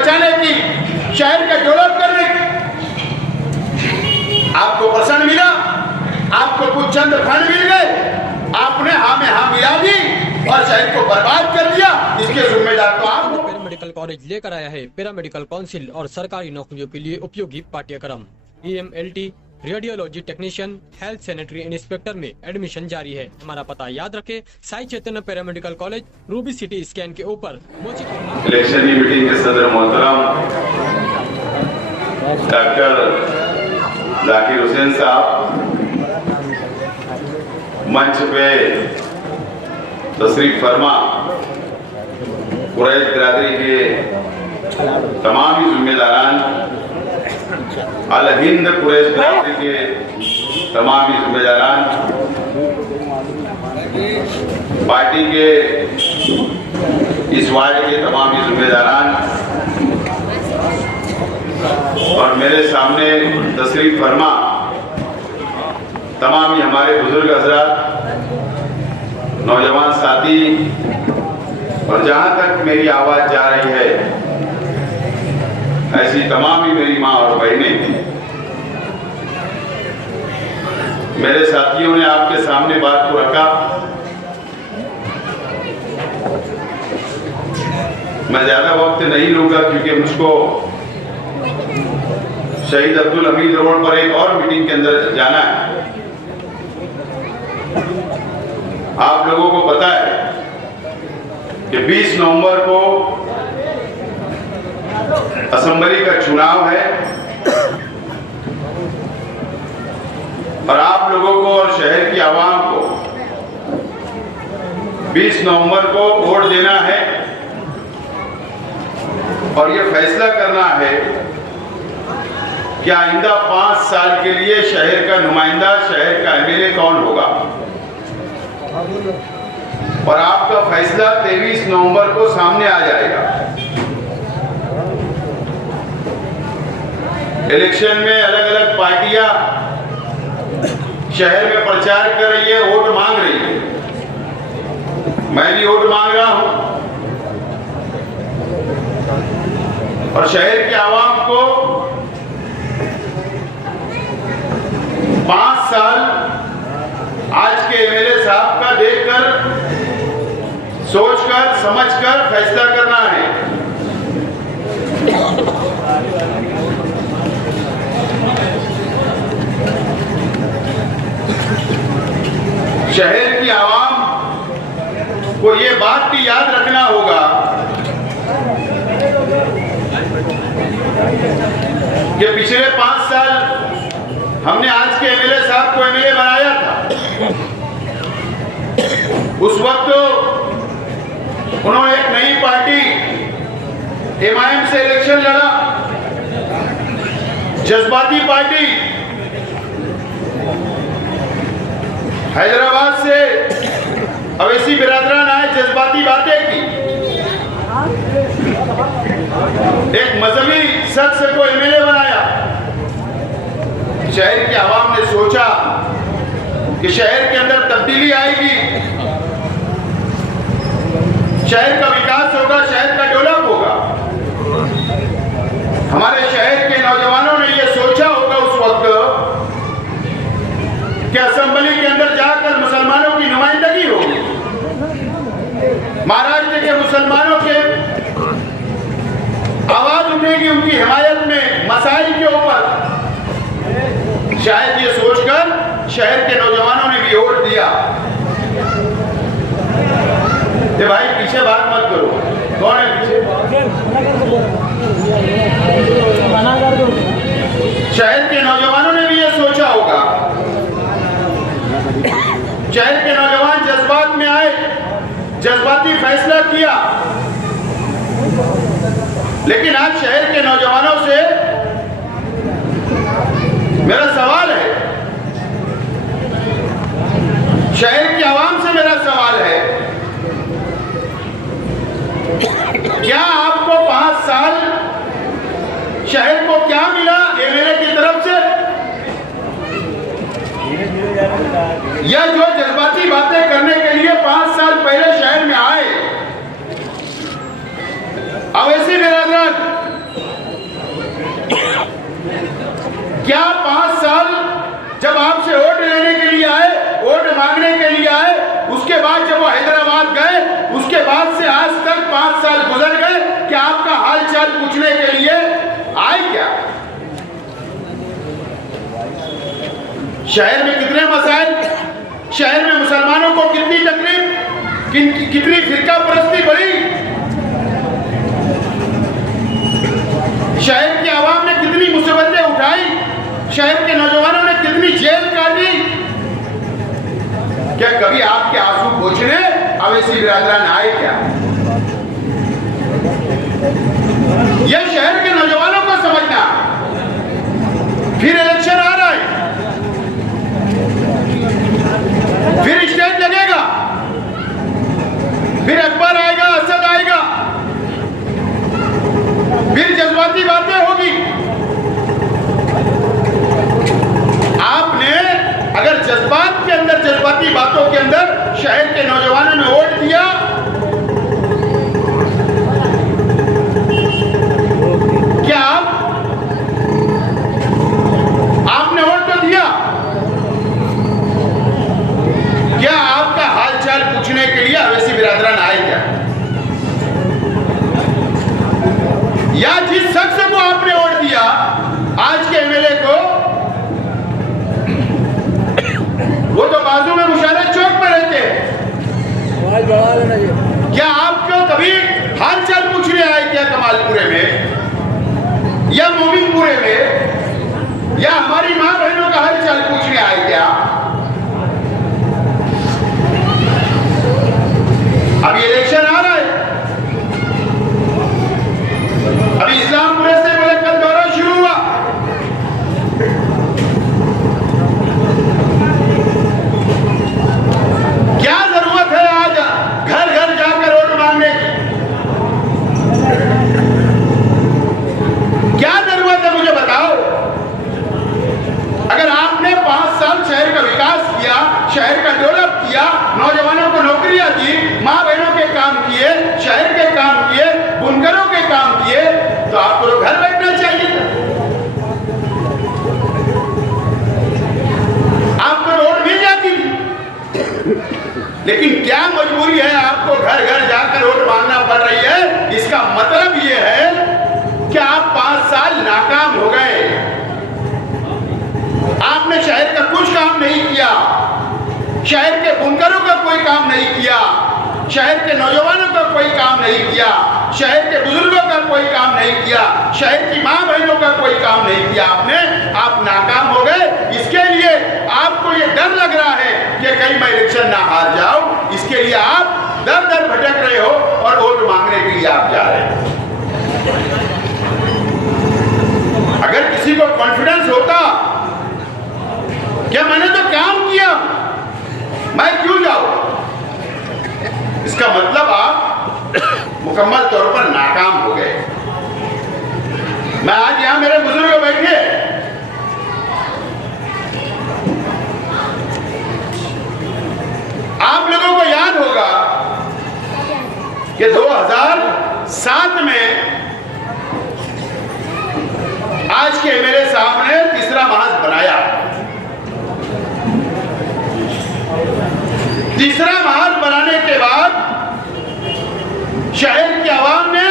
बचाने की, शहर का डेवलप करने की। आपको प्रश्न मिला, आपको कुछ चंद फंड मिल गए, आपने हाँ में हाँ मिला दी और शहर को बर्बाद कर दिया। इसके जिम्मेदार तो आप। पैरामेडिकल कॉलेज लेकर आया है पैरामेडिकल काउंसिल और सरकारी नौकरियों के लिए उपयोगी पाठ्यक्रम। EMLT, radiology technician, health sanitary inspector में एडमिशन जारी है। हमारा पता याद रखें, Sai Chaitanya paramedical college, Ruby city scan के ऊपर। इलेक्शन की मीटिंग के सदर मोहतरम डॉक्टर जाकिर हुसैन साहब, मंच पे तशरीफ फरमा, कुरैश बिरादरी के तमाम ही जिम्मेदारान, अल हिंद कुरैश बिरादरी के तमाम ही जिम्मेदारान, पार्टी के इस वार्ड के तमाम ही जिम्मेदारान और मेरे सामने तशरीफ फरमा तमाम ही हमारे बुजुर्ग हजरात, नौजवान साथी और जहां तक मेरी आवाज जा रही है ऐसी तमाम ही मेरी माँ और बहनें, मेरे साथियों ने आपके सामने बात को रखा। मैं ज्यादा वक्त नहीं लूंगा क्योंकि मुझको शहीद अब्दुल हमीद रोड पर एक और मीटिंग के अंदर जाना है। आप लोगों को पता है कि 20 नवंबर को असेंबली का चुनाव है और आप लोगों को और शहर की आवाम को 20 नवंबर को वोट देना है और ये फैसला करना है कि आइंदा 5 साल के लिए शहर का नुमाइंदा, शहर का MLA कौन होगा। और आपका फैसला 23 नवंबर को सामने आ जाएगा। इलेक्शन में अलग अलग पार्टियां शहर में प्रचार कर रही है, वोट मांग रही है। मैं भी वोट मांग रहा हूं और शहर के आवाम को 5 साल आज के MLA साहब का देखकर, सोचकर, समझकर फैसला करना है। शहर की आवाम को ये बात भी याद रखना होगा कि पिछले 5 साल हमने आज के MLA साहब को MLA बनाया था। उस वक्त उन्होंने एक नई पार्टी MIM से इलेक्शन लड़ा, जज्बाती पार्टी। हैदराबाद से अवैसी बिरादरान आए, जज्बाती बातें की। एक मजहबी शख्स को MLA बनाया। शहर की आवाम ने सोचा कि शहर के अंदर तब्दीली आएगी, शहर का विकास होगा, शहर का डेवलप होगा। हमारे शहर के नौजवानों ने यह सोचा होगा उस वक्त कि असेंबली के अंदर जाकर मुसलमानों की नुमाइंदगी होगी। महाराष्ट्र के मुसलमानों के आवाज उठेगी उनकी हिमायत में मसाइल के ऊपर। शायद ये सोचकर शहर के नौजवानों ने भी वोट दिया। ये भाई पीछे बात मत करो, कौन है पीछे? शहर के नौजवानों ने भी ये सोचा होगा। शहर के नौजवान जज्बात में आए, जज्बाती फैसला किया। लेकिन आज शहर के नौजवानों से मेरा सवाल है, शहर की आवाम से मेरा सवाल है, क्या आपको 5 साल शहर को क्या मिला MLA की तरफ से? या जो जज्बाती बातें करने के लिए 5 साल पहले शहर में आए, अवैसी बिरादरान बाद से आज तक 5 साल गुजर गए कि आपका हाल चाल पूछने के लिए आए क्या? शहर में कितने मसाइल, शहर में मुसलमानों को कितनी तकलीफ, कितनी फिरका परस्ती बढ़ी, शहर की आवाम ने कितनी मुसीबतें उठाई, शहर के नौजवानों ने कितनी जेल काटी। क्या कभी आपके आंसू पोंछने अवैसी बिरादरान आए क्या? यह शहर के नौजवानों को समझना। फिर इलेक्शन आ रहा है, फिर स्टेज लगेगा, फिर अकबर आएगा, असद आएगा, फिर जज्बाती बातें होगी। आपने अगर जज्बात के अंदर, जज्बाती बातों के अंदर शहर के नौजवानों ने वोट दिया, क्या आपने वोट तो दिया, क्या आपका हालचाल पूछने के लिए अवैसी बिरादरान आए क्या? या जिस शख्स को आपने वोट दिया, आज के एमएलए को, वो तो बाजू में मुशारत चौक में रहते हैं, क्या आपको कभी हालचाल पूछने आए क्या कमालपुरे में या मोमिनपुरे में, या हमारी मां बहनों का हालचाल पूछने आए क्या? अभी इलेक्शन आ रहा है, अभी इस्लामपुरे से बोले कल दौरा शुरू हुआ, क्या जरूरत है आज घर घर जाकर वोट मांगने की? क्या जरूरत है मुझे बताओ? अगर आपने 5 साल शहर का विकास किया, शहर का डेवलप किया, नौजवानों को नौकरियां दी, मां बहनों के काम किए, शहर के काम किए, बुनकरों के काम किए, तो आपको तो घर बैठना चाहिए था। आपको वोट मिल जाती थी, लेकिन क्या मजबूरी है आपको घर घर जाकर वोट मांगना पड़ रही है? इसका मतलब यह है कि आप 5 साल नाकाम हो गए। आपने शहर का कुछ काम नहीं किया, शहर के बुनकरों का कोई काम नहीं किया, शहर के नौजवानों का कोई काम नहीं किया, शहर के बुजुर्गों का कोई काम नहीं किया, शहर की मां बहनों का कोई काम नहीं किया। आप नाकाम हो गए। इसके लिए आपको ये डर लग रहा है कि कहीं मैं इलेक्शन ना हार जाऊं, इसके लिए आप दर दर भटक रहे हो और वोट मांगने के लिए आप जा रहे हो। अगर किसी को कॉन्फिडेंस होता क्या मैंने तो काम किया, मैं क्यों जाऊं, इसका मतलब आप मुकम्मल तौर पर नाकाम हो गए। मैं आज यहां मेरे बुजुर्ग बैठे, आप लोगों को याद होगा कि 2007 में आज के एमएलए साहब ने तीसरा महाज बनाया। तीसरा महाज बनाने के बाद शहर की आवाम ने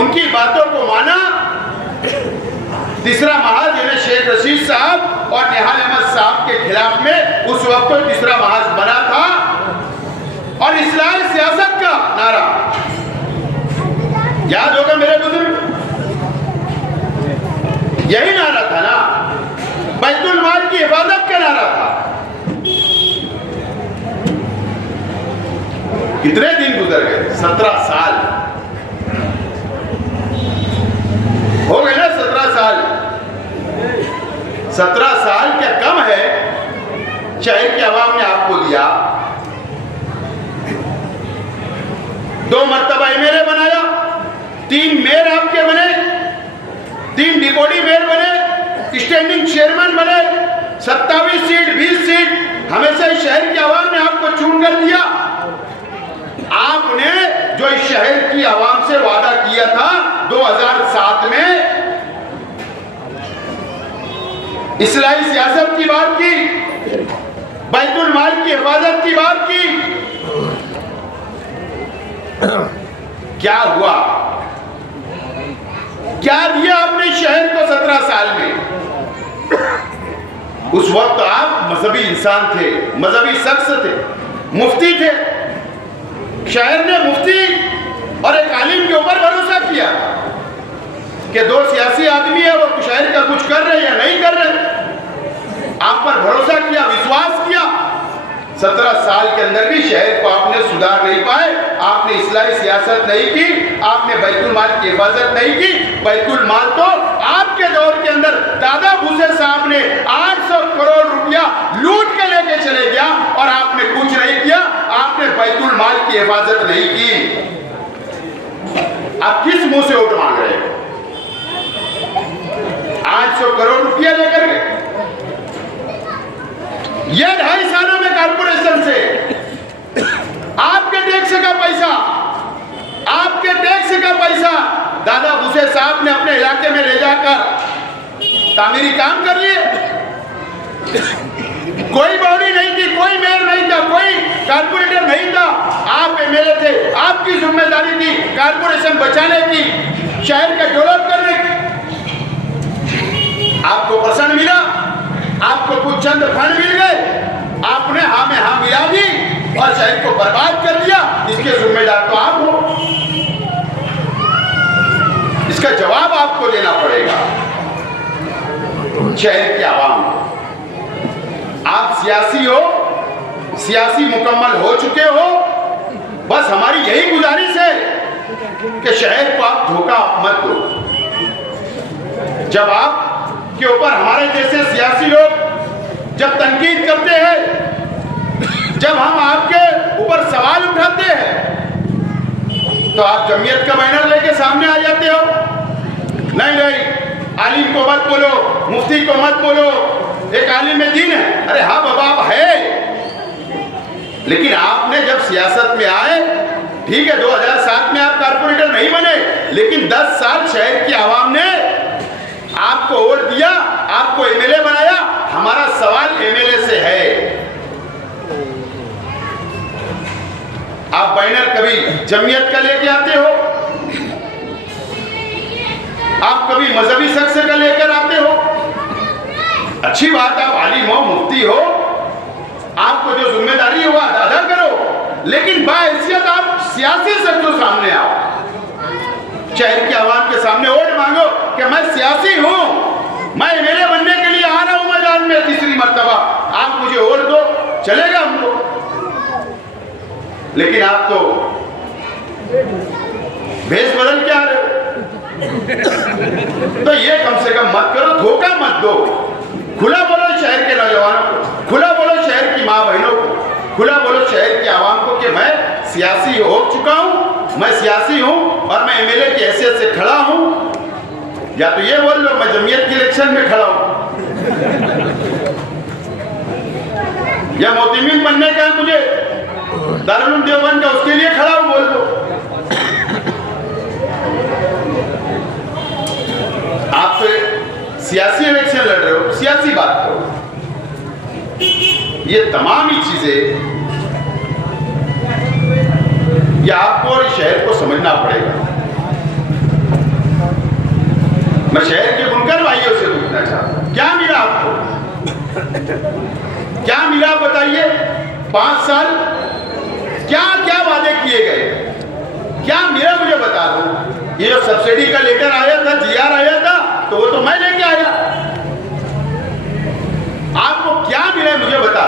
उनकी बातों को माना। तीसरा महाज यानी शेख रशीद साहब और निहाल अहमद साहब के खिलाफ में उस वक्त तो तीसरा महाज बना था, और इस्लाही सियासत का नारा याद होगा मेरे बुजुर्ग, यही नारा था ना, बैतुल माल की हिफाजत का नारा था। कितने दिन गुजर गए? 17 साल हो गए ना, 17 साल। 17 साल क्या कम है शहर की आवाम ने आपको दिया। 2 मर्तबा एमएलए बनाया, 3 मेयर आपके बने, 3 डिप्टी मेयर बने, स्टैंडिंग चेयरमैन बने, 27 सीट 20 सीट हमेशा इस शहर की आवाम ने आपको चुन कर दिया। आपने जो इस शहर की आवाम से वादा किया था 2007 में, इस्लाही सियासत की बात की, बैतुल माल की हिफाजत की बात की, क्या हुआ, क्या दिया आपने शहर को 17 साल में? उस वक्त आप मजहबी इंसान थे, मजहबी शख्स थे, मुफ्ती थे। शहर ने मुफ्ती और एक आलिम के ऊपर भरोसा किया कि दो सियासी आदमी है, वो शहर का कुछ कर रहे हैं या नहीं कर रहे। आप पर भरोसा किया, विश्वास किया। 17 साल के अंदर भी शहर को आपने सुधार नहीं पाए, आपने इस्लाही सियासत नहीं की, आपने बैतुल माल की हिफाजत नहीं की। बैतुल माल तो आपके दौर के अंदर दादा भूसे साहब ने 800 करोड़ रुपया लूट के लेके चले गया और आपने कुछ नहीं किया, आपने बैतुल माल की हिफाजत नहीं की। आप किस मुंह से वोट मांग रहे हैं? 800 करोड़ रुपया लेकर गए। ये 2.5 सालों में कारपोरेशन से आपके टैक्स का पैसा, आपके टैक्स का पैसा दादा भूसे साहब ने अपने इलाके में ले जाकर तामीरी काम कर लिए। कोई बॉडी नहीं थी, कोई मेयर नहीं था, कोई कारपोरेटर नहीं था। आप एमएलए थे, आपकी जिम्मेदारी थी कारपोरेशन बचाने की, शहर का डेवलप करने की। आपको पसंद मिला, आपको कुछ चंद फंड मिल गए, आपने हाँ में हाँ मिला दी और शहर को बर्बाद कर दिया। इसके जिम्मेदार तो आप हो, इसका जवाब आपको देना पड़ेगा। शहर की आवाम, आप सियासी हो, सियासी मुकम्मल हो चुके हो। बस हमारी यही गुजारिश है कि शहर को आप धोखा मत दो। जब आप के ऊपर हमारे जैसे सियासी लोग जब तनकीद करते हैं, जब हम आपके ऊपर सवाल उठाते हैं, तो आप जमीयत का बैनर लेके सामने आ जाते हो। नहीं नहीं, आलिम को मत बोलो, मुफ्ती को मत बोलो, एक आलिम दीन है। अरे हाँ बाबा, आप है, लेकिन आपने जब सियासत में आए, ठीक है 2007 में आप कारपोरेटर नहीं बने, लेकिन 10 साल शहर की आवाम ने आपको वोट दिया, आपको एमएलए बनाया। हमारा सवाल एमएलए से है, आप बैनर कभी जमीयत का लेके आते हो, आप कभी मजहबी शख्स का लेकर आते हो। अच्छी बात, आप आलिम हो, मुफ्ती हो, आपको जो जिम्मेदारी है वो अदा करो, लेकिन बाहैसियत आप सियासी शख्सों सामने आओ, शहर के आवाम के सामने वोट मांगो कि मैं सियासी हूं, मैं एमएलए बनने के लिए आ रहा हूं मैदान में 3री मर्तबा, आप मुझे वोट दो, चलेगा हमको। लेकिन आप तो भेष बदल के आ रहे हो। तो ये कम से कम मत करो, धोखा मत दो। खुला बोलो शहर के नौजवानों को, खुला बोलो शहर की माँ बहनों को, खुला बोलो शहर की आवाम को कि मैं सियासी हो चुका हूं, मैं सियासी हूं और मैं एमएलए की हैसियत से खड़ा हूं। या तो ये बोल लो मैं जमीयत के इलेक्शन में खड़ा हूं, या मोहतमिम बनने का मुझे दारुल उलूम देवबंद का, उसके लिए खड़ा हूं, बोल दो। आप सियासी इलेक्शन लड़ रहे हो, सियासी बात करो। ये तमाम ही चीजें ये आपको और शहर को समझना पड़ेगा। मैं शहर के बुनकर भाइयों से पूछना चाहता हूं, क्या मिला आपको? क्या मिला बताइए? 5 साल क्या क्या वादे किए गए, क्या मिला मुझे बता दो। ये जो सब्सिडी का लेकर आया था, जीआर आया था, तो वो तो मैं लेके आया। आपको क्या मिला मुझे बता।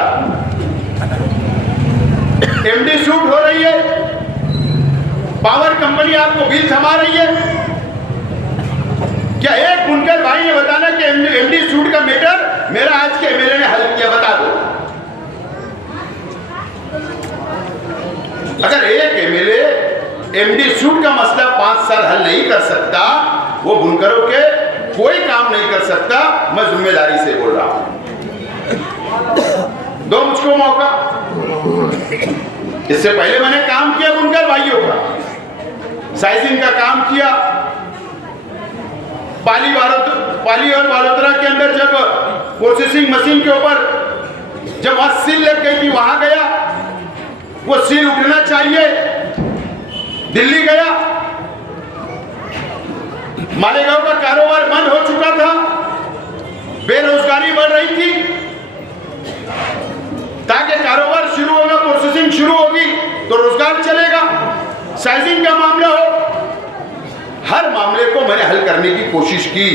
एमडी शूट हो रही है, पावर कंपनी आपको बिल थमा रही है। क्या एक बुनकर भाई ने बताना कि एमडी शूट का मैटर मेरा आज के एमएलए ने हल किया? बता दो। अगर एक एमएलए एमडी शूट का मसला 5 साल हल नहीं कर सकता, वो बुनकरों के कोई काम नहीं कर सकता। मैं जिम्मेदारी से बोल रहा हूं, दो मुझको मौका। इससे पहले मैंने काम किया बुनकर भाइयों का, साइजिंग का काम किया। पाली और बालोतरा के अंदर जब प्रोसेसिंग मशीन के ऊपर जब वहां सील लग गई थी, वहां गया, वो सील उठना चाहिए। दिल्ली गया, मालेगांव का कारोबार बंद हो चुका था, बेरोजगारी बढ़ रही थी। ताकि कारोबार शुरू होगा, प्रोसेसिंग शुरू होगी तो रोजगार चलेगा, साइजिंग का मामला हो, हर मामले को मैंने हल करने की कोशिश की।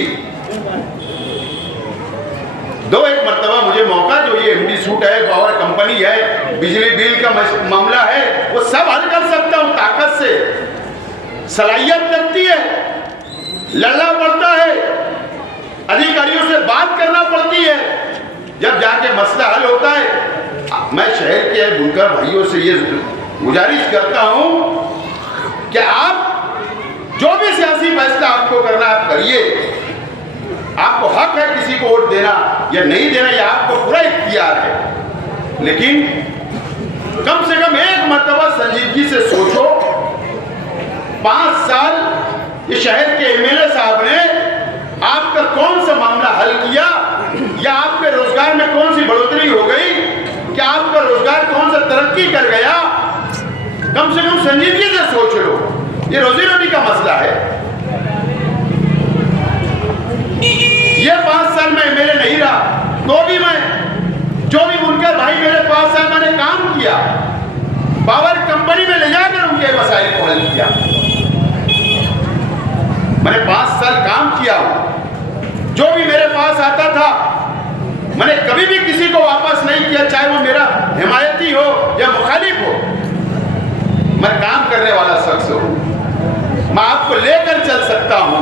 एक मर्तबा मुझे मौका, जो ये एमडी सूट है, पावर कंपनी है, बिजली बिल का मामला है, वो सब हल कर सकता हूं ताकत से। सलाहियत लगती है, लड़ना पड़ता है, अधिकारियों से बात करना पड़ती है, जब जाके मसला हल होता है। मैं शहर के बुनकर भाइयों से ये गुजारिश करता हूं कि आप जो भी सियासी फैसला आपको करना आप करिए। आपको हक है किसी को वोट देना या नहीं देना, यह आपको पूरा इख्तियार है, लेकिन कम से कम एक मर्तबा संजीदगी से सोचो। 5 साल ये शहर के एमएलए साहब ने आपका कौन सा मामला हल किया, या आपके रोजगार में कौन सी बढ़ोतरी हो गई, क्या आपका रोजगार कौन सा तरक्की कर गया? कम से कम संजीदगी से सोच लो, ये रोजी रोटी का मसला है। ये 5 साल में एमएलए नहीं रहा, तो भी मैं जो भी बुनकर भाई मेरे पास है, मैंने काम किया, पावर कंपनी में ले जाकर उनके मसाइल को हल किया। मैंने 5 साल काम किया, जो भी मेरे पास आता था मैंने कभी भी किसी को वापस नहीं किया, चाहे वो मेरा हिमायती हो या मुखालिफ हो। मैं काम करने वाला शख्स हूं, मैं आपको लेकर चल सकता हूं।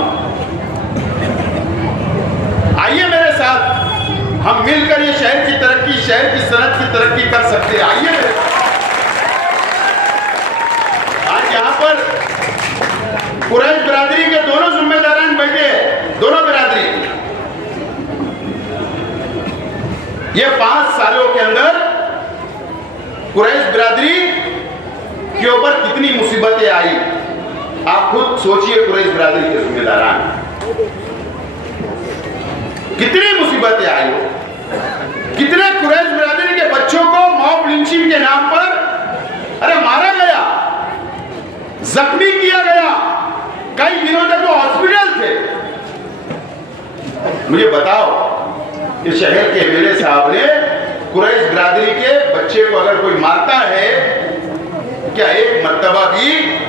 आइए मेरे साथ, हम मिलकर ये शहर की तरक्की, शहर की सनत की तरक्की कर सकते हैं। आइए मेरे साथ। आज यहाँ पर कुरैश बिरादरी के दोनों जिम्मेदारान बैठे हैं, दोनों बिरादरी। ये 5 सालों के अंदर कुरैश बिरादरी के ऊपर कितनी मुसीबतें आई, आप खुद सोचिए। कुरैश बिरादरी के जिम्मेदारान कितनी मुसीबतें आई हो, कितने कुरैश बिरादरी के बच्चों को मॉब लिंचिंग के नाम पर अरे मारा गया, जख्मी किया गया, कई दिनों तक वो हॉस्पिटल थे। मुझे बताओ, इस शहर के एमएलए साहब ने कुरैश बिरादरी के बच्चे को अगर कोई मारता है, क्या एक मर्तबा भी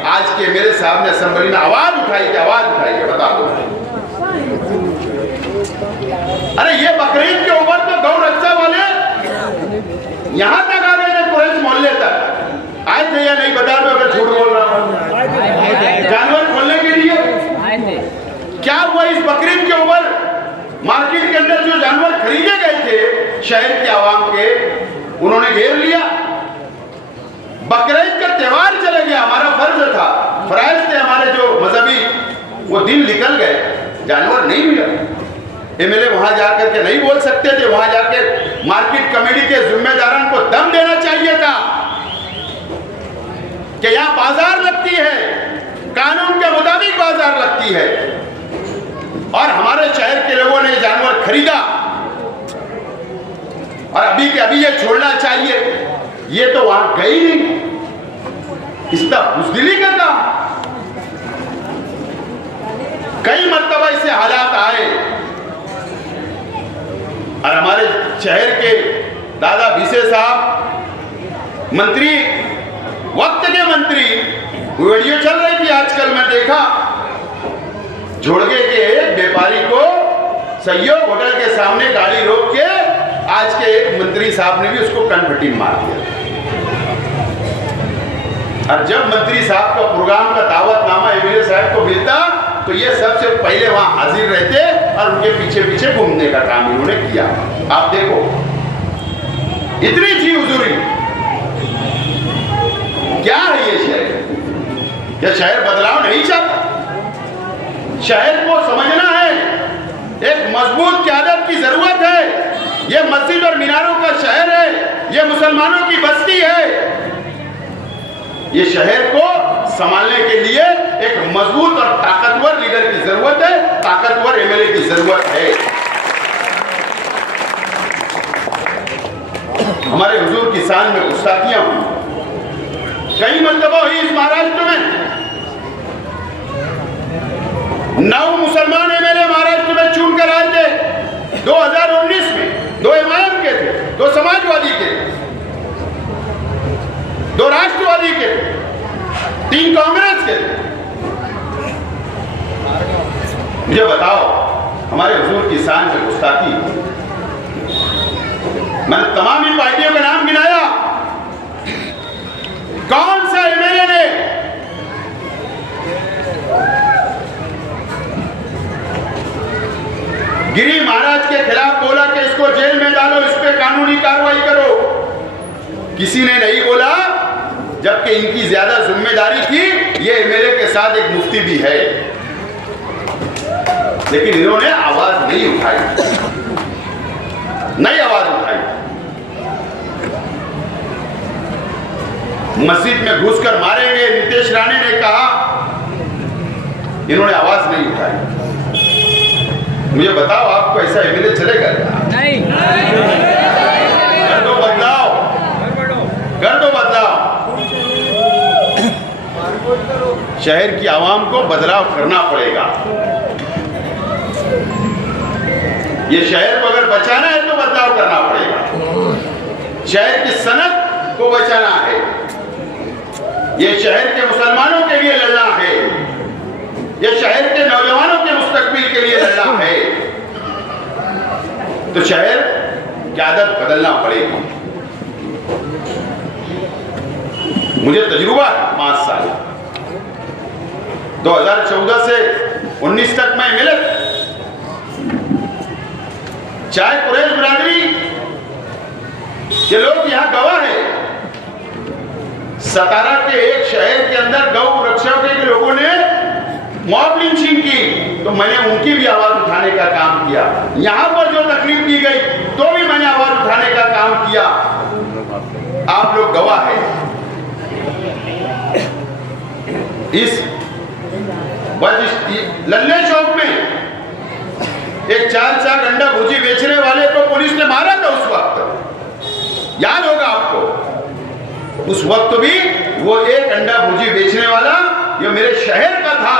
आज के एमएलए साहब ने असेंबली में आवाज उठाई कि बता दो? अरे ये बकरीद के ऊपर तो गौ रक्षा वाले यहां तक आ गए थे, कुरैश मोहल्ले तक आए थे या नहीं? बता दो अगर झूठ बोल रहा हूं। जानवर खोलने के लिए क्या हुआ? इस बकरीद के ऊपर मार्केट के अंदर जो जानवर खरीदे गए थे शहर के आवाम के, उन्होंने घेर लिया। बकरीद का त्योहार चला गया, हमारा फर्ज था, फराइज थे हमारे जो मजहबी, वो दिन निकल गए, जानवर नहीं मिला। एमएलए वहां जाकर के नहीं बोल सकते थे, वहां जाकर मार्केट कमेटी के जिम्मेदारों को दम देना चाहिए था कि यहां बाजार लगती है, कानून के मुताबिक बाजार लगती है, और हमारे शहर के लोगों ने जानवर खरीदा और अभी के अभी ये छोड़ना चाहिए। ये तो वहां गई नहीं, इसका बुजदिली का काम। कई मर्तबा इससे हालात आए और हमारे शहर के दादा भिसे साहब मंत्री, वक्त के मंत्री, वीडियो चल रही थी आजकल, मैं देखा जोड़गे के एक व्यापारी को सहयोग होटल के सामने गाड़ी रोक के आज के एक मंत्री साहब ने भी उसको कनपट्टी मार दिया। और जब मंत्री साहब का प्रोग्राम का दावतनामा एमएलए साहब को मिलता तो ये सबसे पहले वहां हाजिर रहते और उनके पीछे पीछे घूमने का काम इन्होंने किया। आप देखो इतनी जी हुजूरी, क्या है ये शहर? ये शहर बदलाव नहीं चाहता, शहर को समझना है, एक मजबूत क़यादत की जरूरत है। ये मस्जिद और मीनारों का शहर है, ये मुसलमानों की बस्ती है। ये शहर को संभालने के लिए एक मजबूत और ताकतवर लीडर की जरूरत है, ताकतवर एमएलए की जरूरत है। हमारे हुजूर की शान में गुस्ताखियां हुई, कई मर्तबा हुई इस महाराष्ट्र में। 9 मुसलमान एमएलए महाराष्ट्र में चुन कर आए थे 2019 में। 2 एमआईएम के थे, 2 समाजवादी के थे, 2 राष्ट्रवादी के थे, 3 कांग्रेस के थे। मुझे बताओ, हमारे हुजूर की शान में गुस्ताखी। मैंने तमाम ही पार्टियों का नाम गिनाया, कौन सा एमएलए ने गिरी महाराज के खिलाफ बोला कि इसको जेल में डालो, इस पे कानूनी कार्रवाई करो? किसी ने नहीं बोला, जबकि इनकी ज्यादा जिम्मेदारी थी। ये एमएलए के साथ एक मुफ्ती भी है, लेकिन इन्होंने आवाज नहीं उठाई, नहीं आवाज उठाई। मस्जिद में घुसकर मारेंगे, नीतीश राणे ने कहा, इन्होंने आवाज नहीं उठाई। मुझे बताओ, आपको ऐसा एमएलए चलेगा क्या? नहीं। कर दो बदलाव, कर दो बदलाव। शहर की आवाम को बदलाव करना पड़ेगा। ये शहर को अगर बचाना है तो बदलाव करना पड़ेगा। शहर की सनत को बचाना है, ये शहर के मुसलमानों के लिए लड़ना है, ये शहर के नौजवानों के मुस्तकबिल के लिए लड़ना है। तो शहर की आदत बदलना पड़ेगी। मुझे तजुर्बा है 5 साल, 2014 से 19 तक मैं मिले। चाहे कुरैश बिरादरी के लोग यहां गवाह है, सतारा के एक शहर के अंदर गौ रक्षकों के लोगों ने मॉब लिंचिंग की, तो मैंने उनकी भी आवाज उठाने का काम किया। यहां पर जो तकलीफ दी गई तो भी मैंने आवाज उठाने का काम किया। आप लोग गवाह हैं। इस लल्ले चौक में एक 4 अंडा भुर्जी बेचने वाले को पुलिस ने मारा था उस वक्त, याद होगा आपको। उस वक्त भी वो एक अंडा भुर्जी बेचने वाला ये मेरे शहर का था,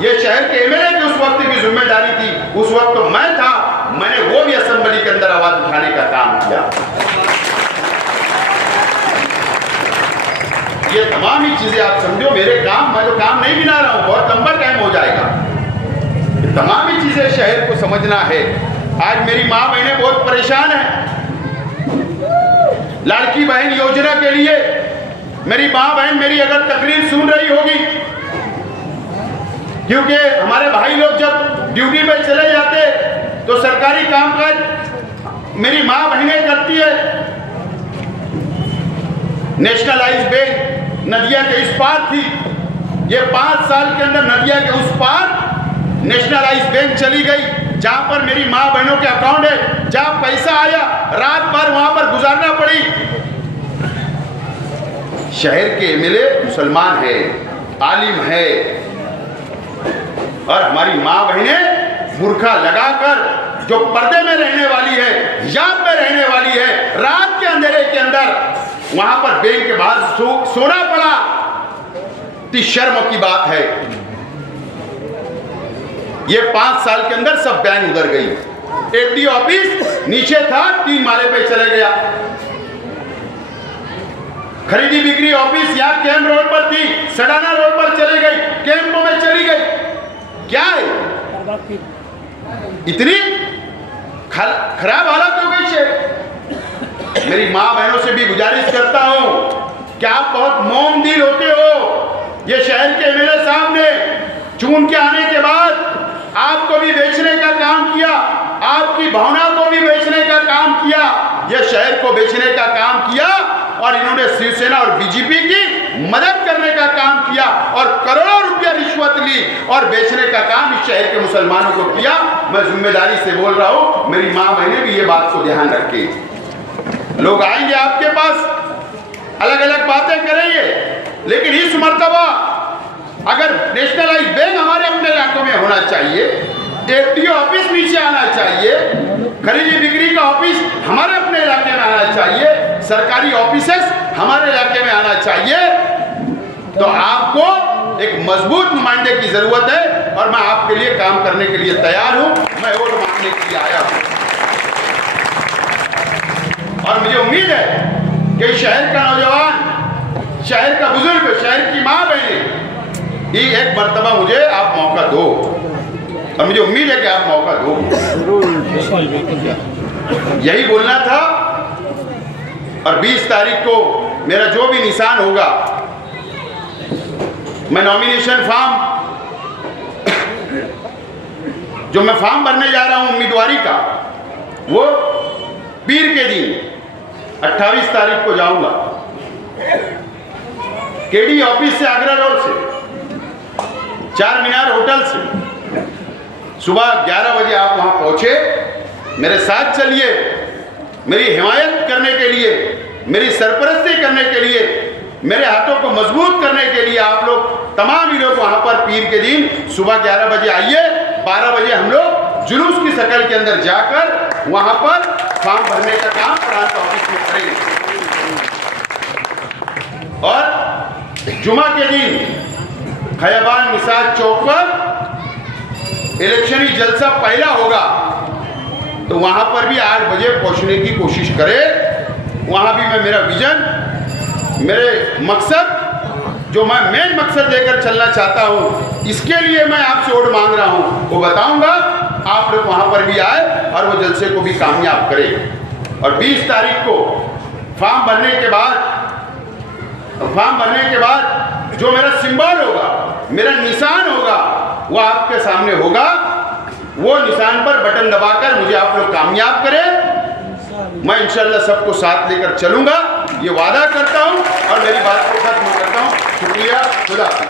ये शहर के एमएलए की उस वक्त की जिम्मेदारी थी। उस वक्त तो मैं था, मैंने वो भी असेंबली के अंदर आवाज उठाने का काम किया। ये तमाम ही चीजें आप समझो मेरे काम, मैं तो काम नहीं गिना रहा हूं, बहुत लंबा टाइम हो जाएगा। ये तमाम ही चीजें शहर को समझना है। आज मेरी माँ बहनें बहुत परेशान हैं लाड़की बहन योजना के लिए। मेरी माँ बहन मेरी अगर तकरीर सुन रही होगी, क्योंकि हमारे भाई लोग जब ड्यूटी पे चले जाते तो सरकारी कामकाज मेरी माँ बहनें करती है। नेशनलाइज बैंक नदिया के इस पार थी, ये 5 साल के अंदर नदिया के उस पार नेशनलाइज बैंक चली गई, जहां पर मेरी माँ बहनों के अकाउंट है, जहां पैसा आया रात भर वहां पर गुजारना पड़ी। शहर के एमएलए मुसलमान है, आलिम है, और हमारी माँ बहनें बुर्खा लगाकर जो पर्दे में रहने वाली है, हिजाब में रहने वाली है, रात के अंधेरे के अंदर वहां पर बैंक के बाहर सोना पड़ा, तो शर्म की बात है। ये 5 साल के अंदर सब बैंक उधर गई। एफडी ऑफिस नीचे था, 3 माले पे चले गया। खरीदी बिक्री ऑफिस यहाँ कैंप रोड पर थी, सडाना रोड पर चली गई, कैंपों में चली गई। क्या है इतनी खराब हालत हो गई है। मेरी माँ बहनों से भी गुजारिश करता हूं कि आप बहुत मोम दिल होते हो। ये शहर के एमएलए साहब ने चुन के आने के बाद आपको भी बेचने का काम किया, आपकी भावना को भी बेचने का काम किया, ये शहर को बेचने का काम किया, और इन्होंने शिवसेना और बीजेपी की मदद करने का काम किया और करोड़ों रुपया रिश्वत ली और बेचने का काम इस शहर के मुसलमानों को किया। मैं जिम्मेदारी से बोल रहा हूं, मेरी माँ बहनें भी ये बात को ध्यान रखें। लोग आएंगे आपके पास, अलग अलग बातें करेंगे, लेकिन इस मर्तबा अगर नेशनलाइज बैंक हमारे अपने इलाकों में होना चाहिए, एफडीओ ऑफिस नीचे आना चाहिए, खरीदी बिक्री का ऑफिस हमारे अपने इलाके में आना चाहिए, सरकारी ऑफिसेस हमारे इलाके में आना चाहिए, तो आपको एक मजबूत नुमाइंदे की जरूरत है। और मैं आपके लिए काम करने के लिए तैयार हूं। मैं वोट मांगने के लिए आया हूं और मुझे उम्मीद है कि शहर का नौजवान, शहर का बुजुर्ग, शहर की माँ बहनें, ये एक मर्तबा मुझे आप मौका दो और मुझे उम्मीद है कि आप मौका दो। यही बोलना था। और 20 तारीख को मेरा जो भी निशान होगा, मैं नॉमिनेशन फॉर्म जो मैं फॉर्म भरने जा रहा हूं उम्मीदवारी का, वो पीर के दिन 28 तारीख को जाऊंगा केडी ऑफिस से, आगरा रोड से, चार मीनार होटल से। सुबह 11 बजे आप वहां पहुंचे, मेरे साथ चलिए। मेरी हिमायत करने के लिए, मेरी सरपरस्ती करने के लिए, मेरे हाथों को मजबूत करने के लिए आप लोग, तमाम ही लोग वहां पर पीर के दिन सुबह 11 बजे आइए। 12 बजे हम लोग जुलूस की शक्ल के अंदर जाकर वहां पर फॉर्म भरने का काम प्रांत ऑफिस में करेंगे। और जुमा के दिन खयाबान मिसाज चौक पर इलेक्शनी जलसा पहला होगा, तो वहां पर भी 8 बजे पहुंचने की कोशिश करें। वहां भी मैं मेरा विजन, मेरे मकसद, जो मैं मेन मकसद लेकर चलना चाहता हूं, इसके लिए मैं आपसे वोट मांग रहा हूं, वो बताऊंगा। आप लोग वहां पर भी आए और वो जलसे को भी कामयाब करें। और 20 तारीख को फॉर्म भरने के बाद जो मेरा सिंबल होगा, मेरा निशान होगा, वो आपके सामने होगा। वो निशान पर बटन दबाकर मुझे आप लोग कामयाब करें। मैं इंशाल्लाह सबको साथ लेकर चलूंगा, ये वादा करता हूं और मेरी बात को खत्म करता हूं। शुक्रिया, खुदा हाफिज़।